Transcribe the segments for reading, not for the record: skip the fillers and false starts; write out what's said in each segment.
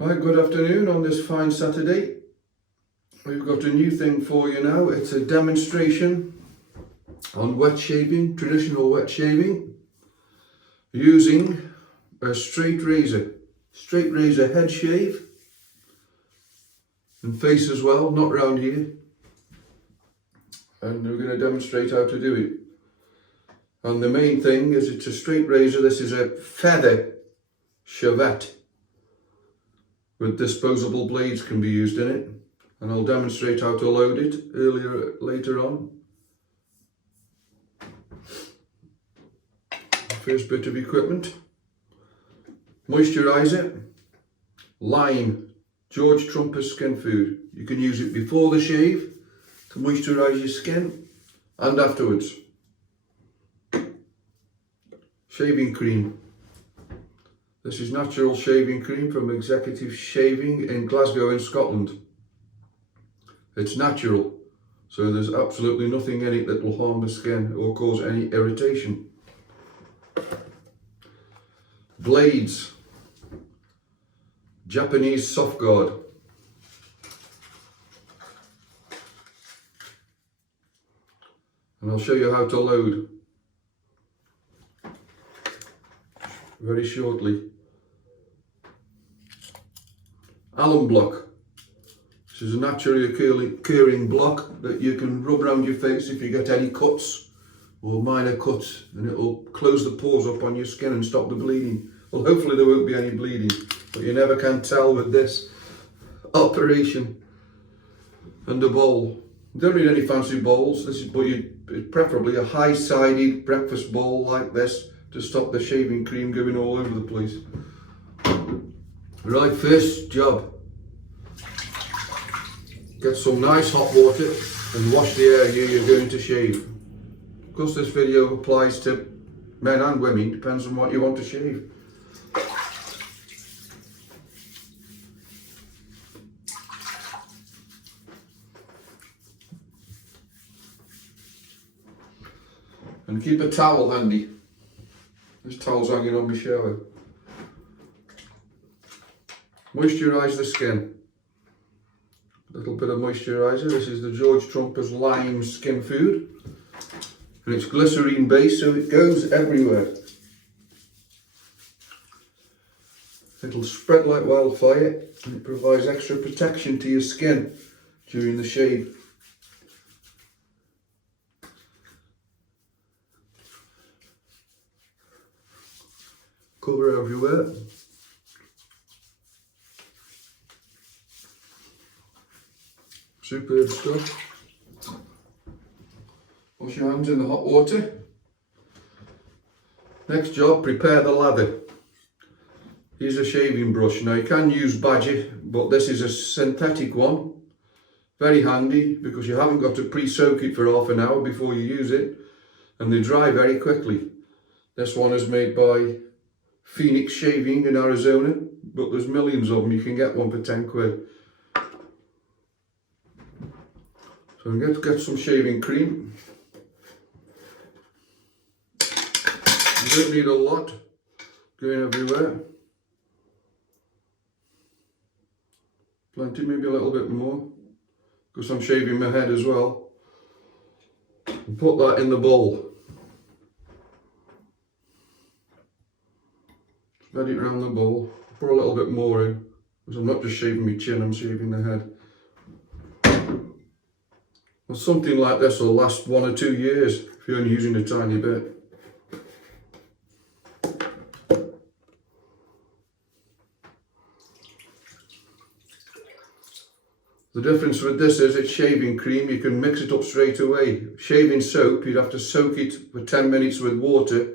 Right, good afternoon on this fine Saturday. We've got a new thing for you now. It's a demonstration on wet shaving, traditional wet shaving, using a straight razor head shave and face as well, not round here. And we're going to demonstrate how to do it. And the main thing is it's a straight razor. This is a feather shavette with disposable blades can be used in it, and I'll demonstrate how to load it later on. First bit of equipment: moisturizer, lime, Geo F Trumper skin food. You can use it before the shave to moisturize your skin and afterwards. Shaving cream. This is natural shaving cream from Executive Shaving in Glasgow in Scotland. It's natural, so there's absolutely nothing in it that will harm the skin or cause any irritation. Blades. Japanese soft guard. And I'll show you how to load very shortly. Alum block. This is a naturally occurring block that you can rub around your face if you get any cuts or minor cuts, and it will close the pores up on your skin and stop the bleeding. Well, hopefully there won't be any bleeding, but you never can tell with this operation. And a bowl. You don't need any fancy bowls. This is preferably a high-sided breakfast bowl like this to stop the shaving cream going all over the place. Right, first job. Get some nice hot water and wash the area you're going to shave. Of course, this video applies to men and women, depends on what you want to shave. And keep a towel handy. This towel's hanging on my shower. Moisturise the skin. A little bit of moisturiser. This is the Geo F Trumper's lime skin food. And it's glycerine based, so it goes everywhere. It'll spread like wildfire, and it provides extra protection to your skin during the shave. Cover everywhere. Superb stuff. Wash your hands in the hot water. Next job, prepare the lather. Here's a shaving brush. Now you can use Badger, but this is a synthetic one. Very handy because you haven't got to pre-soak it for half an hour before you use it, and they dry very quickly. This one is made by Phoenix Shaving in Arizona, but there's millions of them. You can get one for 10 quid. So I'm going to get some shaving cream. You don't need a lot going everywhere. Plenty, maybe a little bit more, because I'm shaving my head as well. And put that in the bowl. Spread it around the bowl. Pour a little bit more in, because I'm not just shaving my chin, I'm shaving the head. Well, something like this will last 1 or 2 years if you're only using a tiny bit. The difference with this is it's shaving cream, you can mix it up straight away. Shaving soap, you'd have to soak it for 10 minutes with water,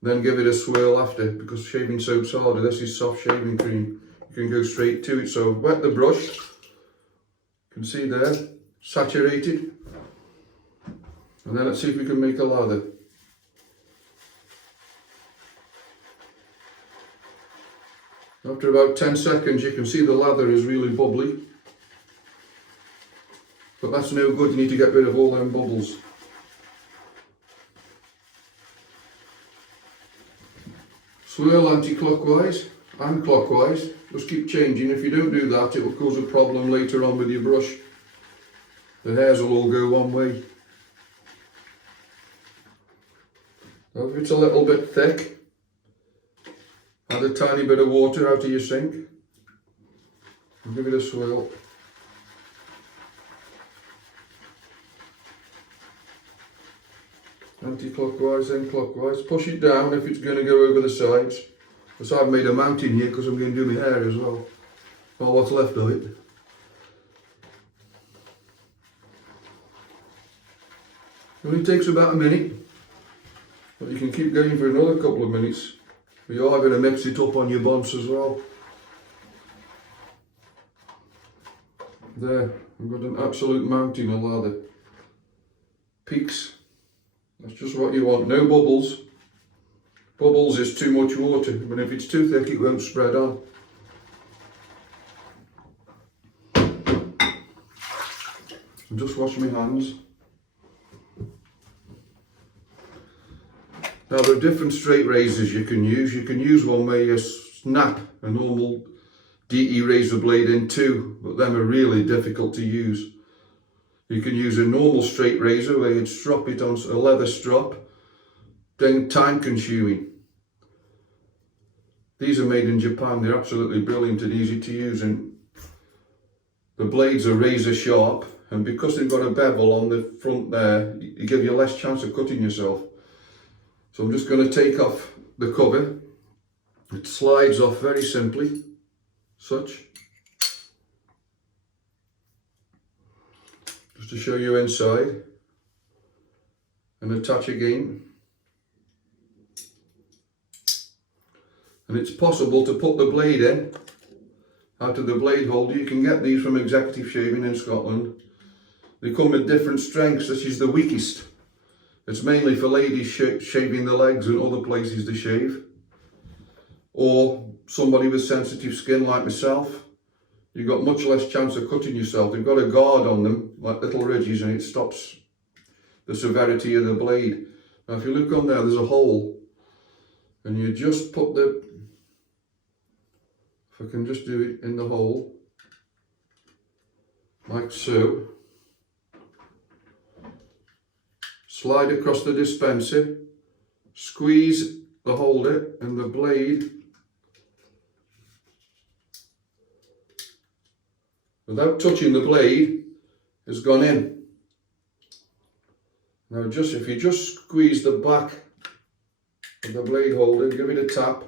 then give it a swirl after, because shaving soap's harder. This is soft shaving cream. You can go straight to it. So wet the brush, you can see there, saturated. And then let's see if we can make a lather. After about 10 seconds you can see the lather is really bubbly. But that's no good, you need to get rid of all them bubbles. Swirl anti-clockwise and clockwise. Just keep changing. If you don't do that, it will cause a problem later on with your brush. The hairs will all go one way. So if it's a little bit thick, add a tiny bit of water out of your sink and give it a swirl. Anti-clockwise, then clockwise. Push it down if it's going to go over the sides. So I've made a mountain here because I'm going to do my hair as well. Or what's left of it. It only takes about a minute, but you can keep going for another couple of minutes. But you are going to mix it up on your buns as well. There, I've got an absolute mountain of lather. Peaks. That's just what you want. No bubbles. Bubbles is too much water, but if it's too thick it won't spread on. So just wash my hands. Now there are different straight razors you can use. You can use one where you snap a normal DE razor blade in two, but them are really difficult to use. You can use a normal straight razor where you'd strap it on a leather strap, then time consuming. These are made in Japan, they're absolutely brilliant and easy to use, and the blades are razor sharp, and because they've got a bevel on the front there, you give you less chance of cutting yourself. So I'm just going to take off the cover. It slides off very simply, such. Just to show you inside, and attach again. And it's possible to put the blade in, out of the blade holder. You can get these from Executive Shaving in Scotland. They come with different strengths. This is the weakest. It's mainly for ladies shaving the legs and other places to shave. Or somebody with sensitive skin like myself. You've got much less chance of cutting yourself. They've got a guard on them, like little ridges, and it stops the severity of the blade. Now if you look on there, there's a hole. And you just put the, if I can just do it in the hole, like so. Slide across the dispenser, squeeze the holder, and the blade, without touching the blade, has gone in. Now if you just squeeze the back of the blade holder, give it a tap,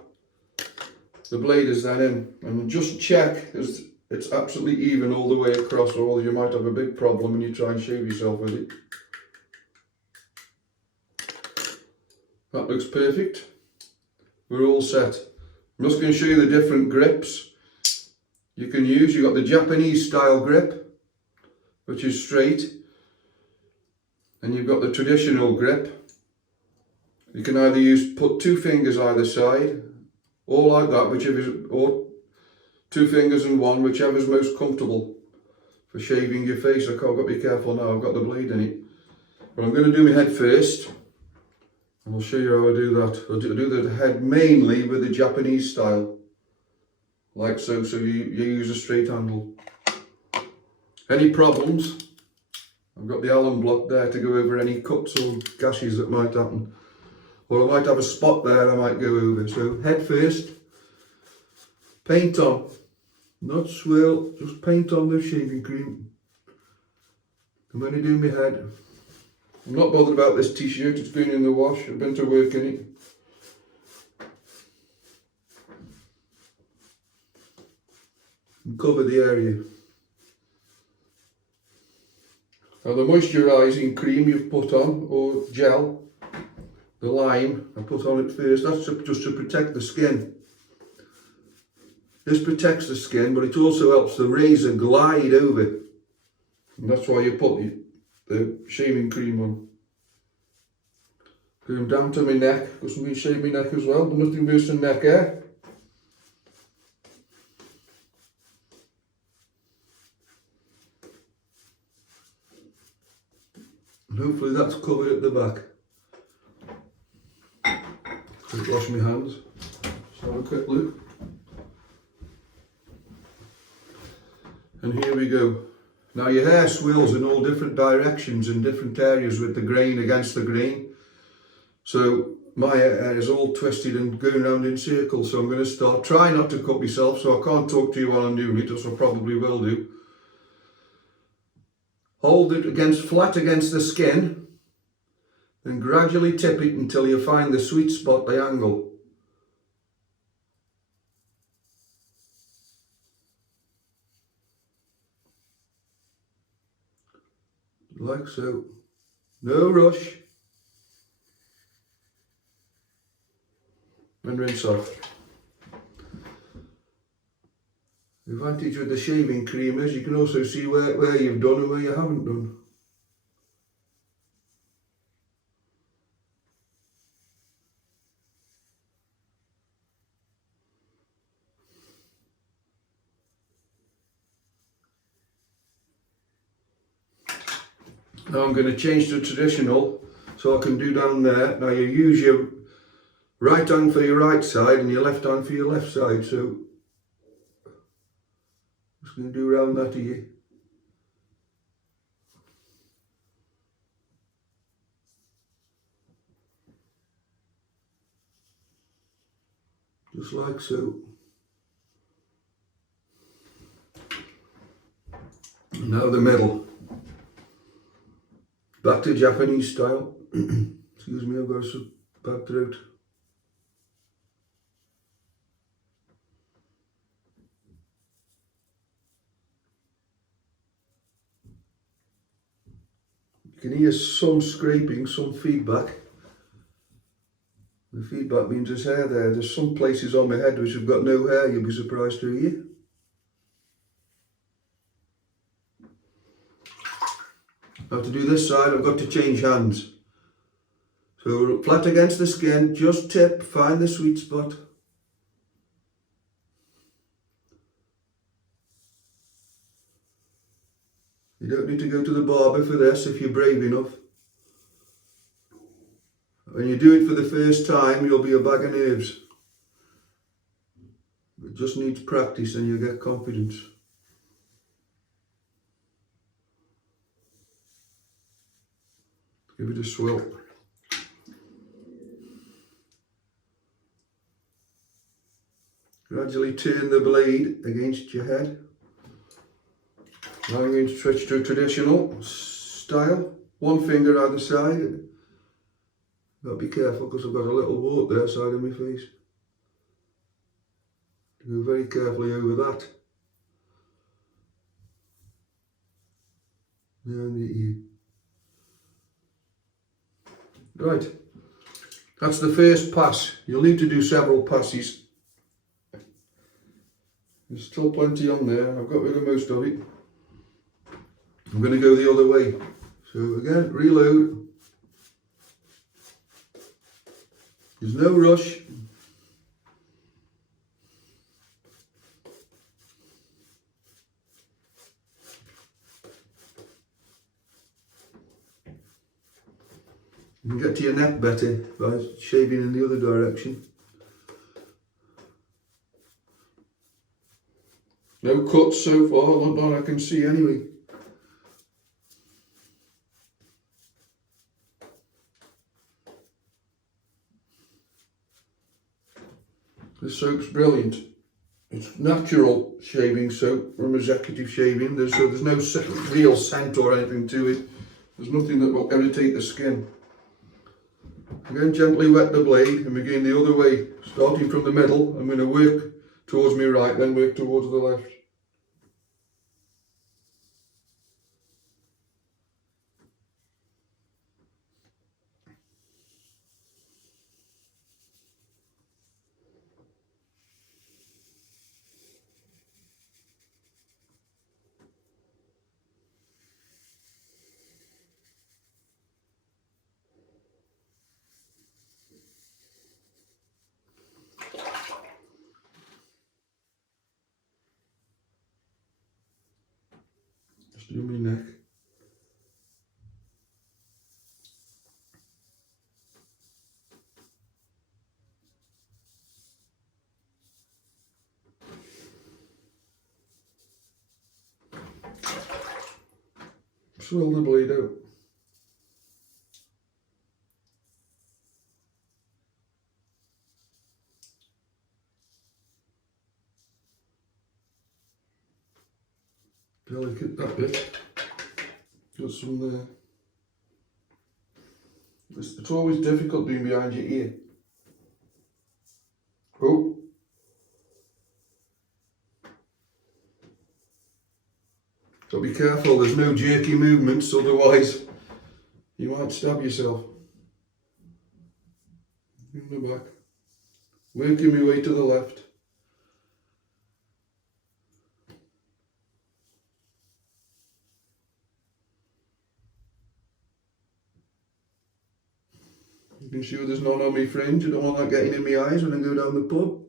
the blade is then in, and just check it's absolutely even all the way across, or you might have a big problem when you try and shave yourself with it. That looks perfect. We're all set. I'm just going to show you the different grips you can use. You've got the Japanese style grip, which is straight, and you've got the traditional grip. You can either put two fingers either side, or like that, or two fingers and one, whichever is most comfortable for shaving your face. I've got to be careful now, I've got the blade in it. But I'm going to do my head first, and I'll show you how I do that. I'll do the head mainly with the Japanese style, like so, so you use a straight handle. Any problems, I've got the Allen block there to go over any cuts or gashes that might happen. Or I might have a spot there I might go over. So head first, paint on, not swirl, just paint on the shaving cream. And when I do my head, I'm not bothered about this t-shirt, it's been in the wash, I've been to work in it. And cover the area. Now the moisturising cream you've put on, or gel, the lime, I put on it first, that's just to protect the skin. This protects the skin, but it also helps the razor glide over. And that's why you put the shaving cream on. Going down to my neck, because I'm going to shave my neck as well, but nothing worse than neck hair. And hopefully that's covered at the back. Wash my hands, just have a quick look. And here we go. Now your hair swirls in all different directions and different areas with the grain against the grain. So my hair is all twisted and going around in circles. So I'm going to start. Try not to cut myself, so I can't talk to you while I'm doing it, as I probably will do. Hold it flat against the skin, and gradually tip it until you find the sweet spot, the angle. Like so. No rush. And rinse off. The advantage with the shaving cream is you can also see where you've done and where you haven't done. Now I'm going to change to traditional, so I can do down there. Now you use your right hand for your right side and your left hand for your left side, so I'm just going to do around that here. Just like so. Now the middle. Back to Japanese style. Excuse me, I've got some bad throat. You can hear some scraping, some feedback. The feedback means there's hair there. There's some places on my head which have got no hair, you'll be surprised to hear. Now to do this side, I've got to change hands. So flat against the skin, just tip, find the sweet spot. You don't need to go to the barber for this if you're brave enough. When you do it for the first time, you'll be a bag of nerves. It just needs practice and you'll get confidence. Give it a swirl. Gradually turn the blade against your head. Now I'm going to switch to a traditional style. One finger either side. Got to be careful because I've got a little wart there side of my face. Go very carefully over that. Down the ear. Right, that's the first pass. You'll need to do several passes. There's still plenty on there. I've got rid of most of it. I'm going to go the other way. So again, reload. There's no rush. You can get to your neck better by shaving in the other direction. No cuts so far, not that I can see anyway. This soap's brilliant. It's natural shaving soap from executive shaving, so there's no real scent or anything to it. There's nothing that will irritate the skin. Again, gently wet the blade, and again the other way, starting from the middle. I'm going to work towards my right, then work towards the left. Just do my neck. Swirl the blade out. Delicate that bit. Got some there. It's always difficult being behind your ear. Oh. So be careful, there's no jerky movements, otherwise you might stab yourself. In the back. Working my way to the left. Making sure there's none on my fringe. I don't want that getting in my eyes when I go down the pub.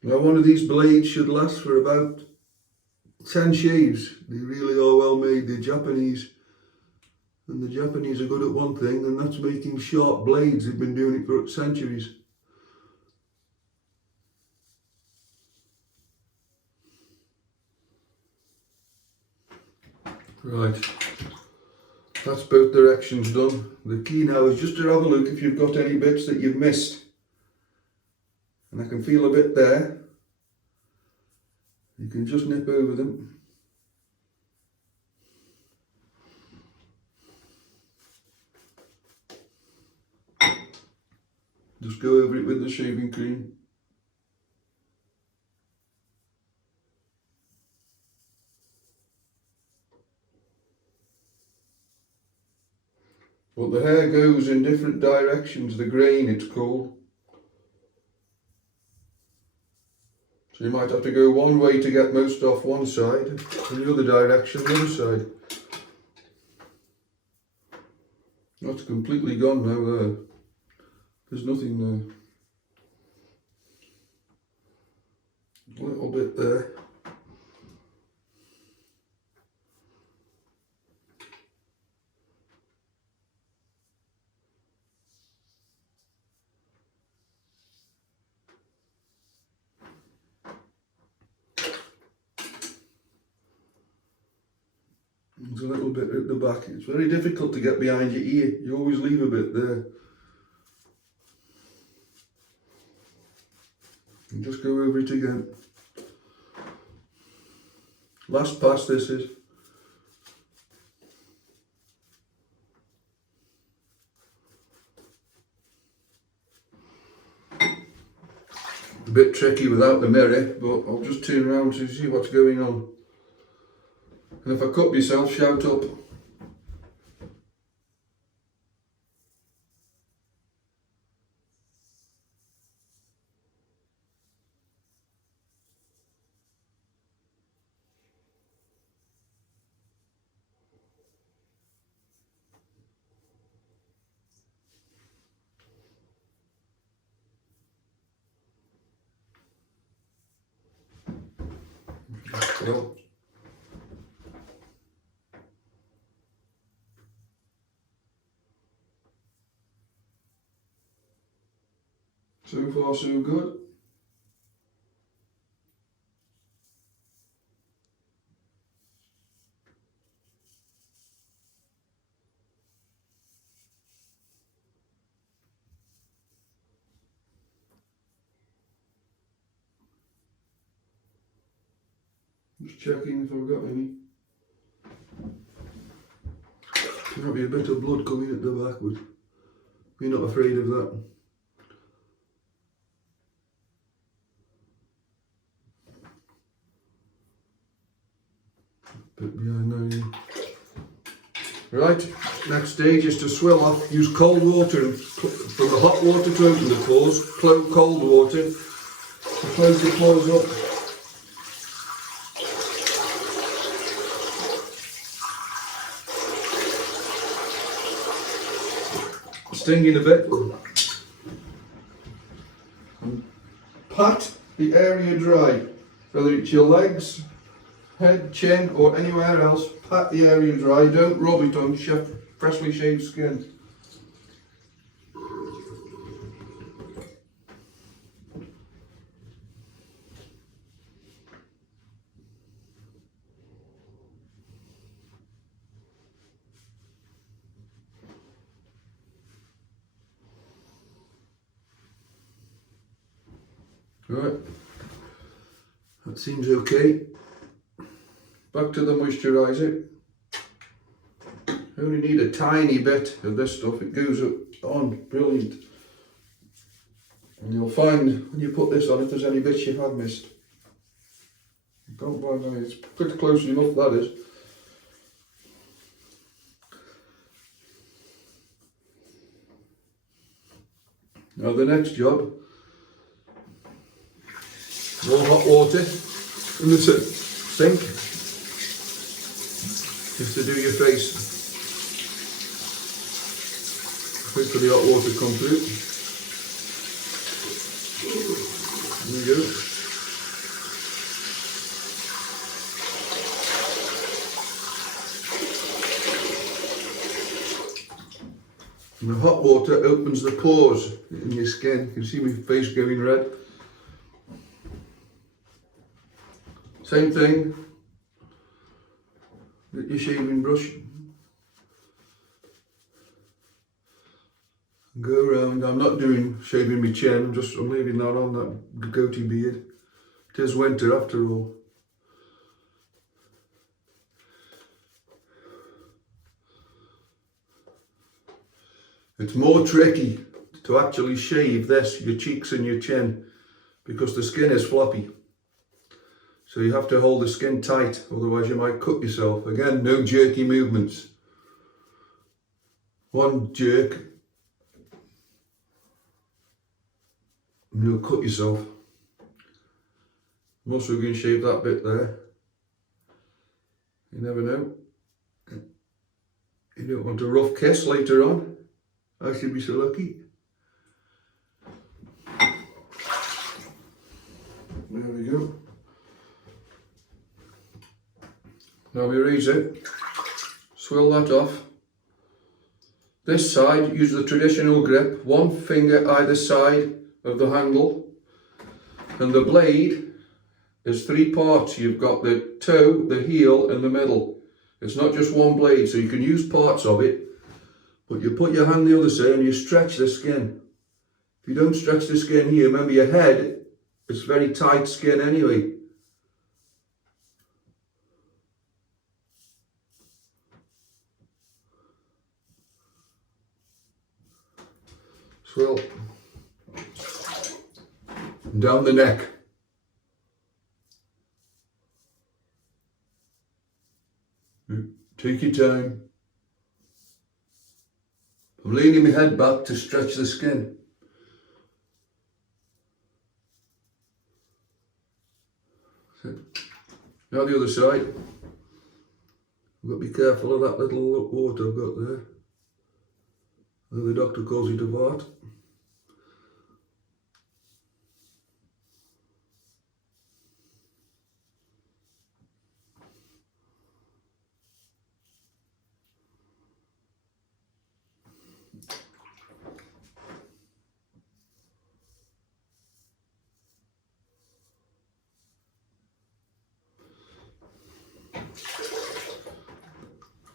Now one of these blades should last for about 10 shaves. They really are well made. They're Japanese. And the Japanese are good at one thing, and that's making sharp blades. They've been doing it for centuries. Right, that's both directions done. The key now is just to have a look if you've got any bits that you've missed. And I can feel a bit there. You can just nip over them. Just go over it with the shaving cream. But the hair goes in different directions, the grain it's called. So you might have to go one way to get most off one side, and the other direction the other side. That's completely gone now there. There's nothing there. A little bit there. There's a little bit at the back. It's very difficult to get behind your ear. You always leave a bit there. And just go over it again. Last pass this is. A bit tricky without the mirror, but I'll just turn around to see what's going on. And if I cut myself, shout up. Well, so far so good. Just checking if I've got any. There might be a bit of blood coming at the back, but you're not afraid of that. Bit behind now, yeah. Right, next stage is to swill off. Use cold water and from the hot water to open the pores, cold water to close the pores up. Stinging a bit. And pat the area dry, whether it's your legs head, chin or anywhere else, pat the area dry, don't rub it on freshly shaved skin. Right, that seems okay. Back to the moisturiser. Only need a tiny bit of this stuff, it goes on brilliant. And you'll find when you put this on if there's any bits you have missed. Don't mind that, it's pretty close enough, that is. Now the next job, more hot water in the sink, just to do your face. Wait for the hot water to come through. There we go. And the hot water opens the pores in your skin. You can see my face going red. Same thing with your shaving brush. Go around. I'm not doing shaving my chin, I'm leaving that on, that goatee beard. It is winter after all. It's more tricky to actually shave this, your cheeks and your chin, because the skin is floppy. So you have to hold the skin tight, otherwise you might cut yourself. Again, no jerky movements. One jerk, and you'll cut yourself. I'm also going to shave that bit there. You never know. You don't want a rough kiss later on. I should be so lucky. There we go. Now we raise it, swirl that off. This side, use the traditional grip, one finger either side of the handle. And the blade is three parts. You've got the toe, the heel and the middle. It's not just one blade, so you can use parts of it. But you put your hand the other side and you stretch the skin. If you don't stretch the skin here, remember your head, it's very tight skin anyway. Swirl. And down the neck. Take your time. I'm leaning my head back to stretch the skin. Now the other side. I've got to be careful of that little water I've got there. The doctor calls it a vart.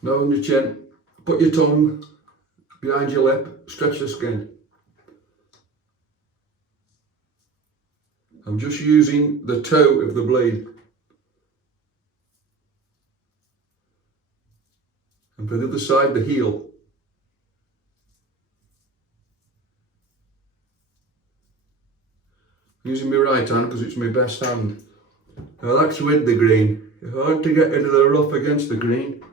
Now on your chin, put your tongue behind your lip, stretch the skin. I'm just using the toe of the blade. And for the other side, the heel. I'm using my right hand because it's my best hand. Now that's with the grain. If I want to get into the rough against the grain,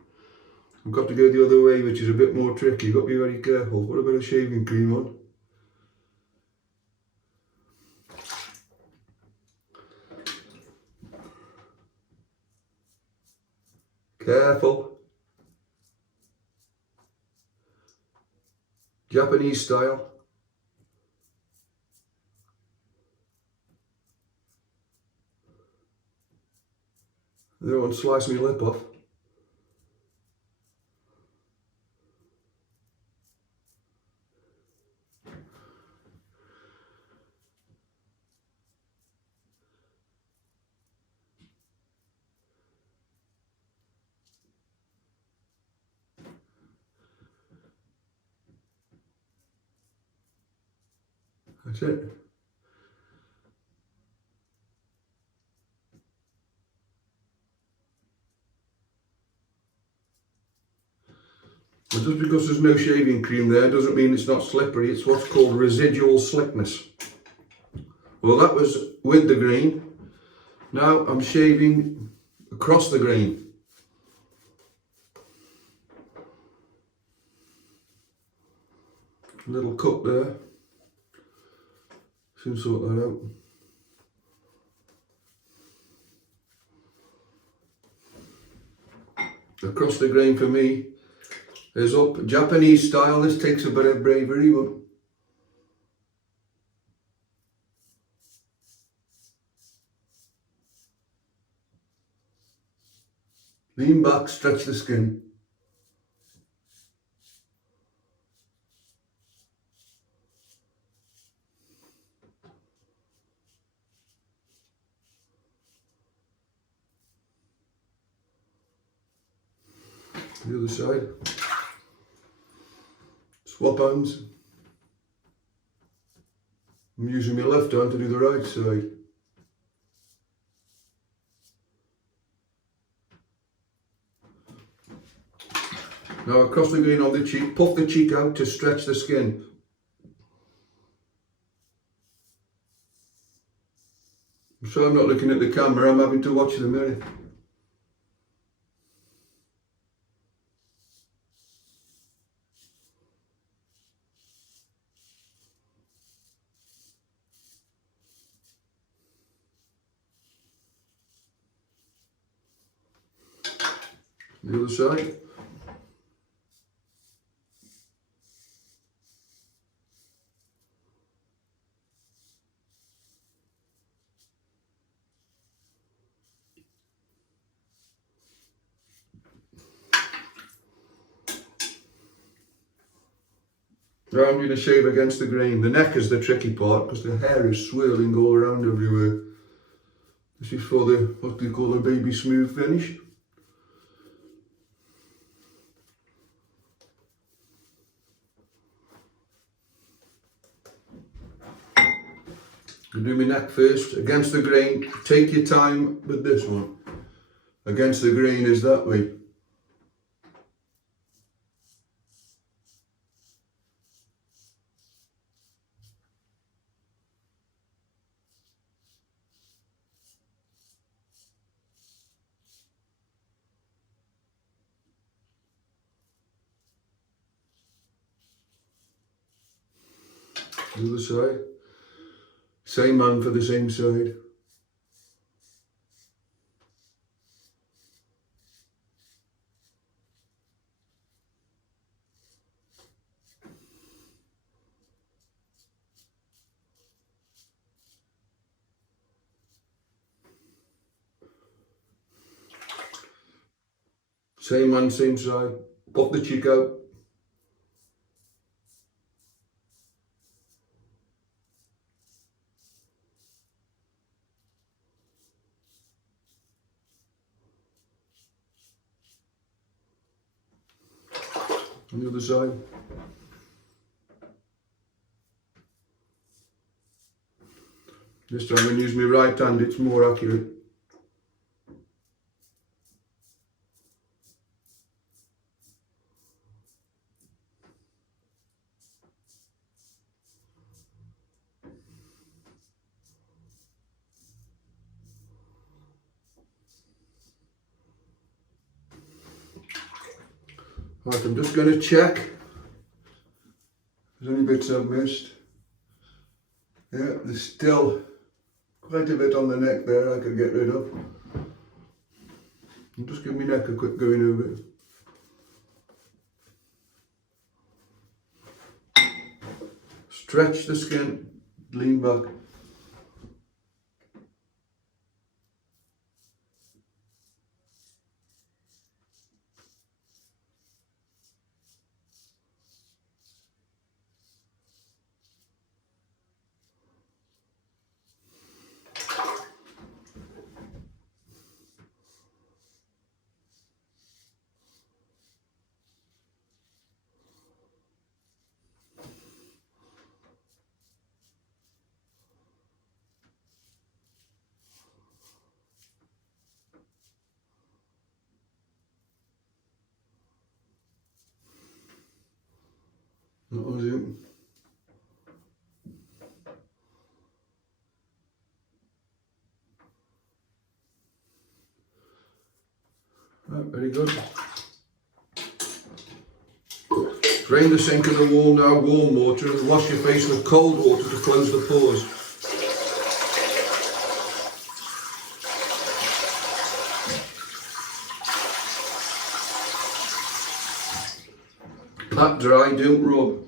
I've got to go the other way, which is a bit more tricky. You've got to be very careful. Put a bit of shaving cream on. Careful. Japanese style. I don't want to slice my lip off. That's it. Well, just because there's no shaving cream there doesn't mean it's not slippery. It's what's called residual slickness. Well, that was with the grain. Now I'm shaving across the grain. A little cut there. Soon sort that out. Across the grain for me is up Japanese style. This takes a bit of bravery, but lean back, stretch the skin. The other side. Swap hands. I'm using my left hand to do the right side. Now across the grain on the cheek, puff the cheek out to stretch the skin. So I'm not looking at the camera, I'm having to watch the mirror. The other side. Now I'm going to shave against the grain. The neck is the tricky part because the hair is swirling all around everywhere. This is for the, what do you call a baby smooth finish. You do my neck first, against the grain. Take your time with this one. Against the grain is that way. The other side. Same man for the same side. Same man, same side. Pop the cheek out. On the other side. This time I'm going to use my right hand, it's more accurate. Right, I'm just going to check if there's any bits I've missed. Yeah, there's still quite a bit on the neck there I could get rid of. I'll just give my neck a quick going over it. Stretch the skin, lean back. Right, very good. Drain the sink of the warm water and wash your face with cold water to close the pores. Pat dry, don't rub.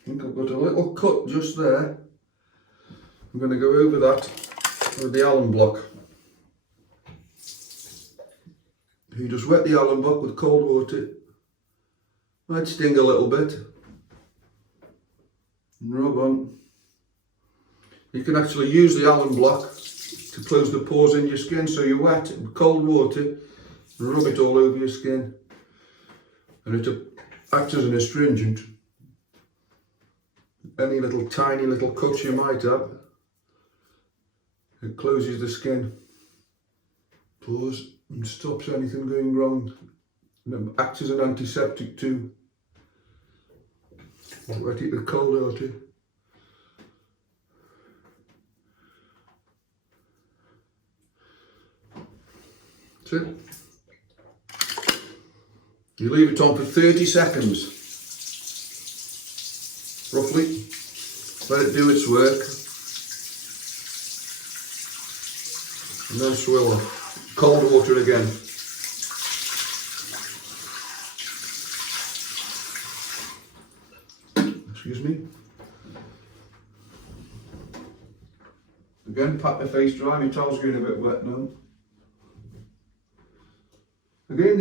I think I've got a little cut just there. I'm going to go over that with the alum block. You just wet the alum block with cold water. Might sting a little bit. And rub on. You can actually use the alum block to close the pores in your skin, so you wet it with cold water and rub it all over your skin. And it acts as an astringent. Any little tiny little cuts you might have, it closes the skin, pores, and stops anything going wrong. And it acts as an antiseptic too. Wet it with cold water. That's it. You leave it on for 30 seconds. Roughly. Let it do its work. And then swill off. Cold water again. Excuse me. Again, pat the face dry. My towel's getting a bit wet now. Again,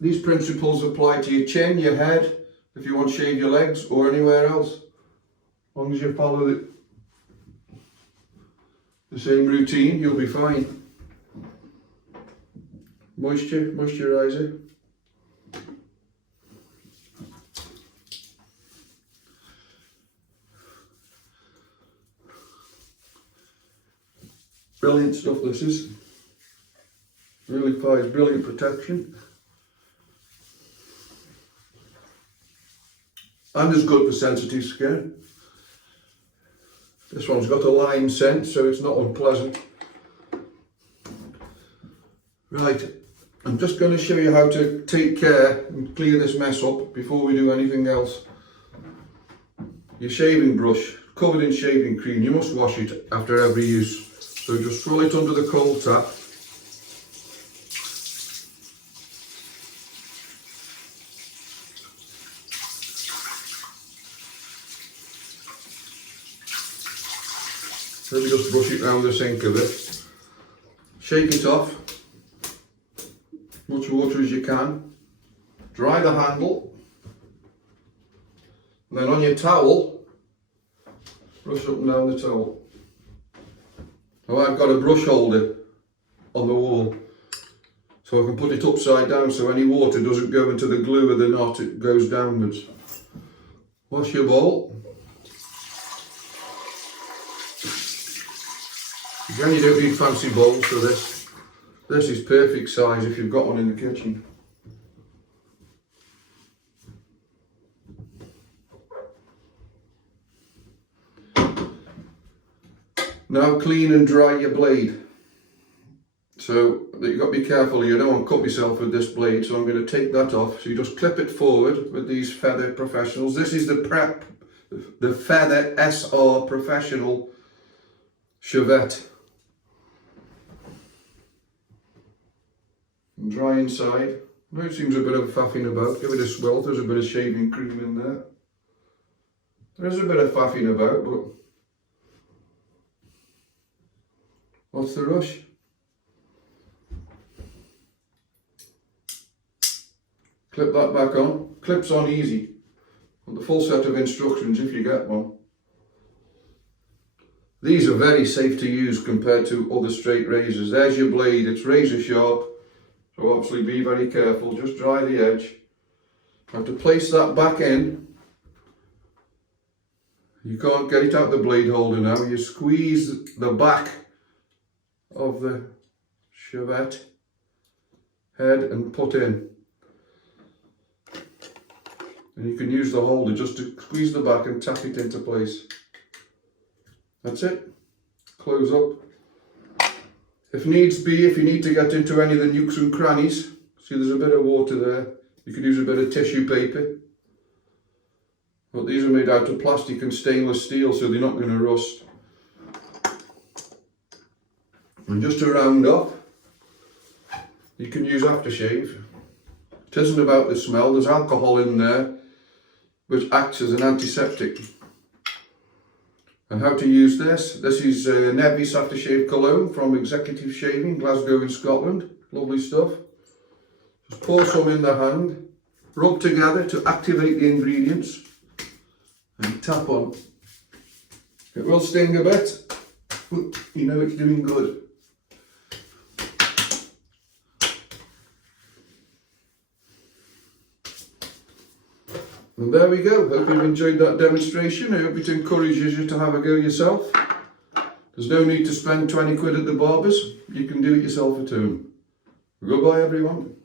these principles apply to your chin, your head, if you want to shave your legs or anywhere else. As long as you follow the same routine, you'll be fine. Moisturizer. Brilliant stuff this is. Really provides brilliant protection. And is good for sensitive skin. This one's got a lime scent, so it's not unpleasant. Right, I'm just going to show you how to take care and clear this mess up before we do anything else. Your shaving brush, covered in shaving cream, you must wash it after every use. So just swirl it under the cold tap. Then just brush it round the sink a bit. Shake it off. Much water as you can. Dry the handle. And then on your towel, brush up and down the towel. Now I've got a brush holder on the wall, so I can put it upside down so any water doesn't go into the glue of the knot, it goes downwards. Wash your bowl. Again, you don't need fancy bowls for this. This is perfect size if you've got one in the kitchen. Now clean and dry your blade. So you've got to be careful, you don't want to cut yourself with this blade, so I'm going to take that off. So you just clip it forward with these Feather Professionals. This is the Feather SR Professional Shavette. And dry inside. Now it seems a bit of faffing about. Give it a swirl. There's a bit of shaving cream in there. There's a bit of faffing about, but what's the rush? Clip that back on. Clips on easy. With the full set of instructions if you get one. These are very safe to use compared to other straight razors. There's your blade. It's razor sharp. So obviously be very careful. Just dry the edge. You have to place that back in. You can't get it out the blade holder now. You squeeze the back of the shavette head and put in. And you can use the holder just to squeeze the back and tap it into place. That's it. Close up. If needs be, if you need to get into any of the nooks and crannies, see there's a bit of water there, you could use a bit of tissue paper. But these are made out of plastic and stainless steel, so they're not going to rust. And just to round up, you can use aftershave. It isn't about the smell, there's alcohol in there which acts as an antiseptic. And how to use this. This is Nevis Aftershave Cologne from Executive Shaving, Glasgow in Scotland. Lovely stuff. Just pour some in the hand, rub together to activate the ingredients, and tap on. It will sting a bit, but you know it's doing good. And there we go. Hope you've enjoyed that demonstration. I hope it encourages you to have a go yourself. There's no need to spend 20 quid at the barber's. You can do it yourself at home. Goodbye everyone.